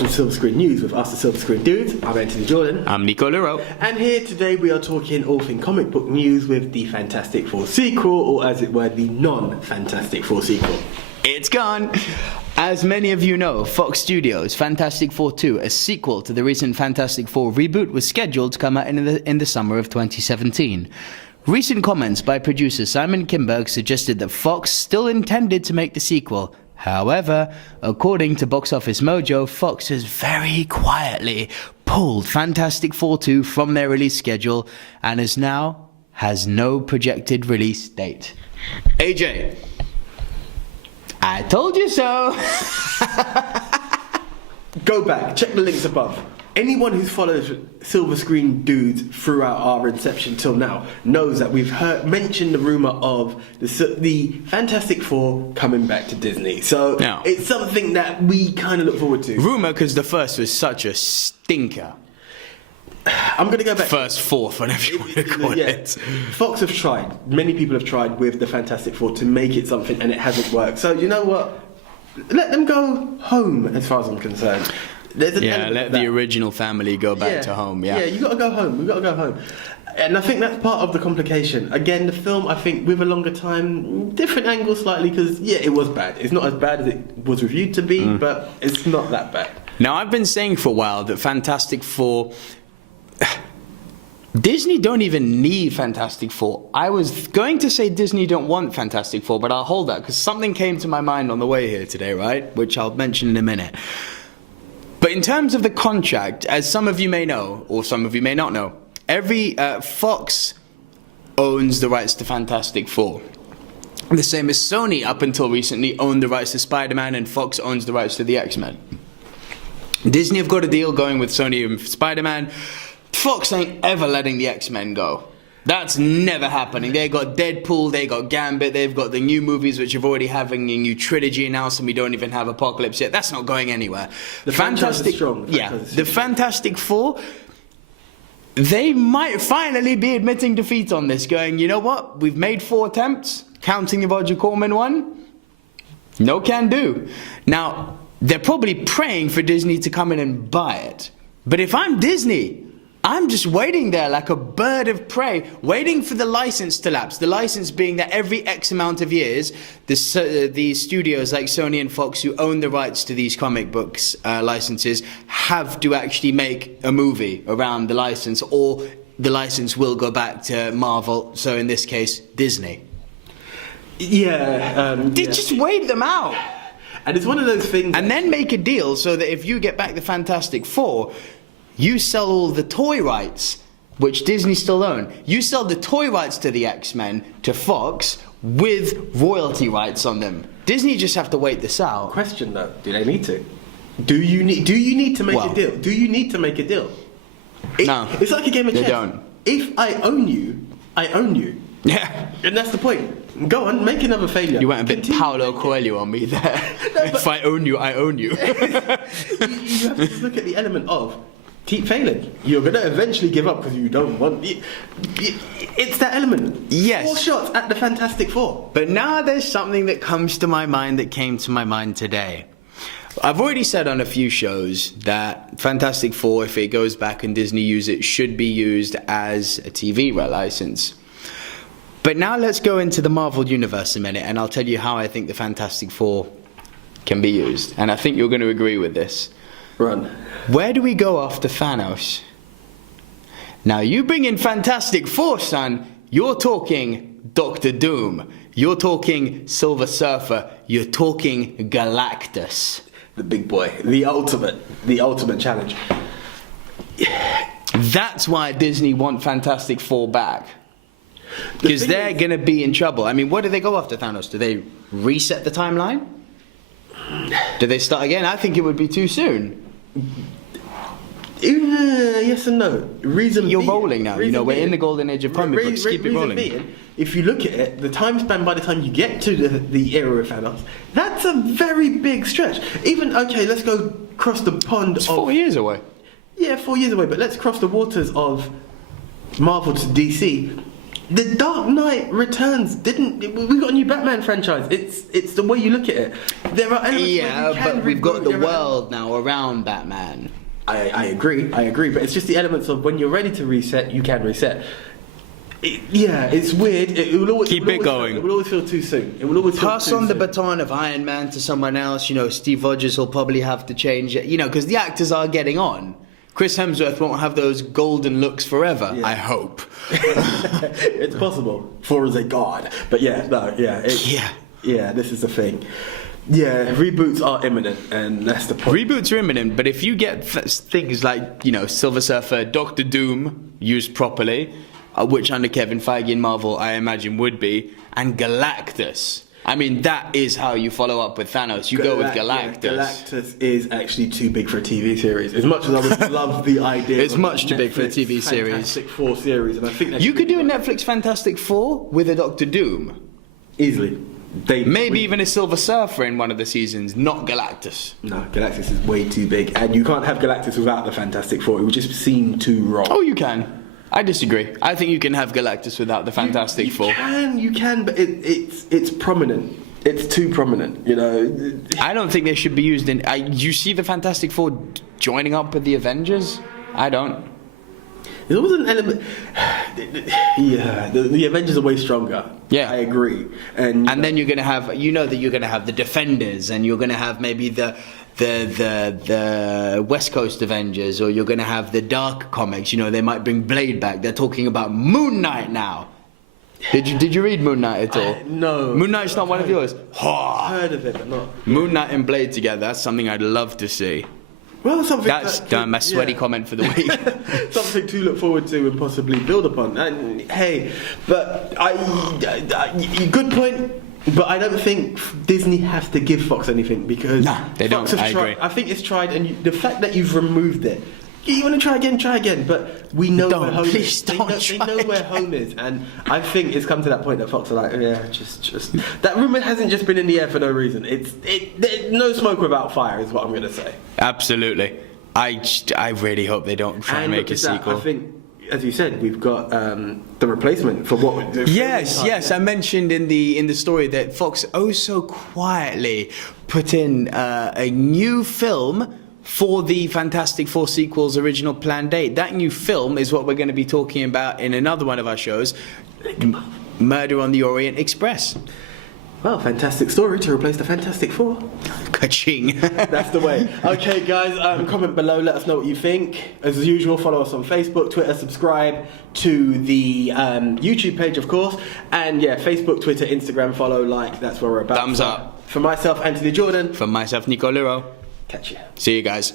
welcome to Silver Screen News with us, the Silver Screen Dudes. I'm Anthony Jordan. I'm Nico Leroux. And here today we are talking all things comic book news with the Fantastic Four sequel, or as it were, the non-Fantastic Four sequel. It's gone! As many of you know, Fox Studios' Fantastic Four 2, a sequel to the recent Fantastic Four reboot, was scheduled to come out in the summer of 2017. Recent comments by producer Simon Kinberg suggested that Fox still intended to make the sequel. However, according to Box Office Mojo, Fox has very quietly pulled Fantastic Four 2 from their release schedule and has no projected release date. AJ, I told you so! Go back, check the links above. Anyone who's followed Silver Screen Dudes throughout our inception till now knows that we've mentioned the rumour of the Fantastic Four coming back to Disney. So It's something that we kind of look forward to. Rumour because the first was such a stinker. I'm going to go back. Fourth, whatever you want to call it. Fox have tried. Many people have tried with the Fantastic Four to make it something, and it hasn't worked. So you know what? Let them go home, as far as I'm concerned. Let the original family go back to home. Yeah, you got to go home. We got to go home. And I think that's part of the complication. Again, the film, I think, with a longer time, different angle slightly, because it was bad. It's not as bad as it was reviewed to be, but it's not that bad. Now, I've been saying for a while that Fantastic Four... Disney don't even need Fantastic Four. I was going to say Disney don't want Fantastic Four, but I'll hold that because something came to my mind on the way here today, right? Which I'll mention in a minute. But in terms of the contract, as some of you may know, or some of you may not know, Fox owns the rights to Fantastic Four. The same as Sony, up until recently, owned the rights to Spider-Man, and Fox owns the rights to the X-Men. Disney have got a deal going with Sony and Spider-Man. Fox ain't ever letting the X-Men go. That's never happening. They got Deadpool, they got Gambit, they've got the new movies which are already having a new trilogy announced, and we don't even have Apocalypse yet. That's not going anywhere. The Fantastic the Fantastic Four, they might finally be admitting defeat on this, going, you know what? We've made 4 attempts, counting the Roger Corman one. No can do. Now, they're probably praying for Disney to come in and buy it. But if I'm Disney, I'm just waiting there like a bird of prey, waiting for the license to lapse. The license being that every X amount of years, the studios like Sony and Fox who own the rights to these comic books licenses have to actually make a movie around the license, or the license will go back to Marvel, so in this case, Disney. Just wait them out. And it's one of those things... And then make a deal so that if you get back the Fantastic Four, you sell all the toy rights, which Disney still own. You sell the toy rights to the X-Men to Fox with royalty rights on them. Disney just have to wait this out. Question though, do they need to? Do you need to make a deal? Do you need to make a deal? No. It's like a game of chess. They don't. If I own you, I own you. Yeah. And that's the point. Go on, make another failure. You went a bit Paulo Coelho on me there. No, if I own you, I own you. You have to just look at the element of keep failing. You're going to eventually give up because you don't want... It's that element. Yes. 4 shots at the Fantastic Four. But now there's something that comes to my mind that came to my mind today. I've already said on a few shows that Fantastic Four, if it goes back and Disney use it, should be used as a TV license. But now let's go into the Marvel Universe a minute, and I'll tell you how I think the Fantastic Four can be used. And I think you're going to agree with this. Run. Where do we go after Thanos? Now, you bring in Fantastic Four, son, you're talking Doctor Doom. You're talking Silver Surfer. You're talking Galactus. The big boy. The ultimate challenge. That's why Disney want Fantastic Four back. Because they're going to be in trouble. I mean, where do they go after Thanos? Do they reset the timeline? Do they start again? I think it would be too soon. Yes and no. You're rolling now. You know, we're in the golden age of comic books. Keep it rolling. If you look at it, the time span by the time you get to the era of Thanos, that's a very big stretch. Even, okay, let's go cross the pond. It's 4 years away. Yeah, 4 years away, but let's cross the waters of Marvel to DC. The Dark Knight Returns didn't. We got a new Batman franchise. It's the way you look at it. There are elements where you can but we've got the reboot, world now around Batman. I agree, but it's just the elements of when you're ready to reset, you can reset. It's weird. It will always Keep it going. It will always feel too soon. It will always feel Pass too on the soon. baton of Iron Man to someone else. You know, Steve Rogers will probably have to change it. You know, because the actors are getting on. Chris Hemsworth won't have those golden looks forever. Yeah. I hope. It's possible. Thor is a god. But this is the thing. Yeah, reboots are imminent, and that's the point. Reboots are imminent, but if you get things like, you know, Silver Surfer, Doctor Doom used properly, which under Kevin Feige in Marvel I imagine would be, and Galactus. I mean, that is how you follow up with Thanos. You go with Galactus. Yeah, Galactus is actually too big for a TV series. As much as I would love the idea, It's of much too big for a Netflix TV series. Fantastic Four series, and I think that You could do a Netflix Fantastic Four with a Doctor Doom. easily. Maybe even a Silver Surfer in one of the seasons, not Galactus. No, Galactus is way too big, and you can't have Galactus without the Fantastic Four. It would just seem too wrong. Oh, you can. I disagree. I think you can have Galactus without the Fantastic Four. You can, but it's prominent. It's too prominent, you know. I don't think they should be used in. You see the Fantastic Four joining up with the Avengers? I don't. There's always an element. Yeah, the Avengers are way stronger. Yeah, I agree. And then you're gonna have, you know, that you're gonna have the Defenders, and you're gonna have maybe the West Coast Avengers, or you're gonna have the Dark Comics. You know, they might bring Blade back. They're talking about Moon Knight now. Did you read Moon Knight at all? No. Moon Knight's not one of yours. I've heard of it, but not. Moon Knight and Blade together. That's something I'd love to see. Well, something That's my sweaty comment for the week. Something to look forward to and possibly build upon. And hey, but good point. But I don't think Disney have to give Fox anything, because they Fox don't. have I tried. agree. I think it's tried, and the fact that you've removed it. You want to try again, but we know where home is. They know where home is, and I think it's come to that point that Fox are like, yeah, just that rumor hasn't just been in the air for no reason. There's no smoke without fire, is what I'm going to say. Absolutely. I really hope they don't try and make a sequel. I think, as you said, we've got the replacement for what we're doing. Yes. I mentioned in the story that Fox so quietly put in a new film for the Fantastic Four sequel's original planned date. That new film is what we're going to be talking about in another one of our shows, Murder on the Orient Express. Well, fantastic story to replace the Fantastic Four. Ka-ching. That's the way. Okay, guys, comment below. Let us know what you think. As usual, follow us on Facebook, Twitter, subscribe to the YouTube page, of course. And yeah, Facebook, Twitter, Instagram, follow, like. That's where we're about. Thumbs up. For myself, Anthony Jordan. For myself, Nico Luro. Catch you. See you guys.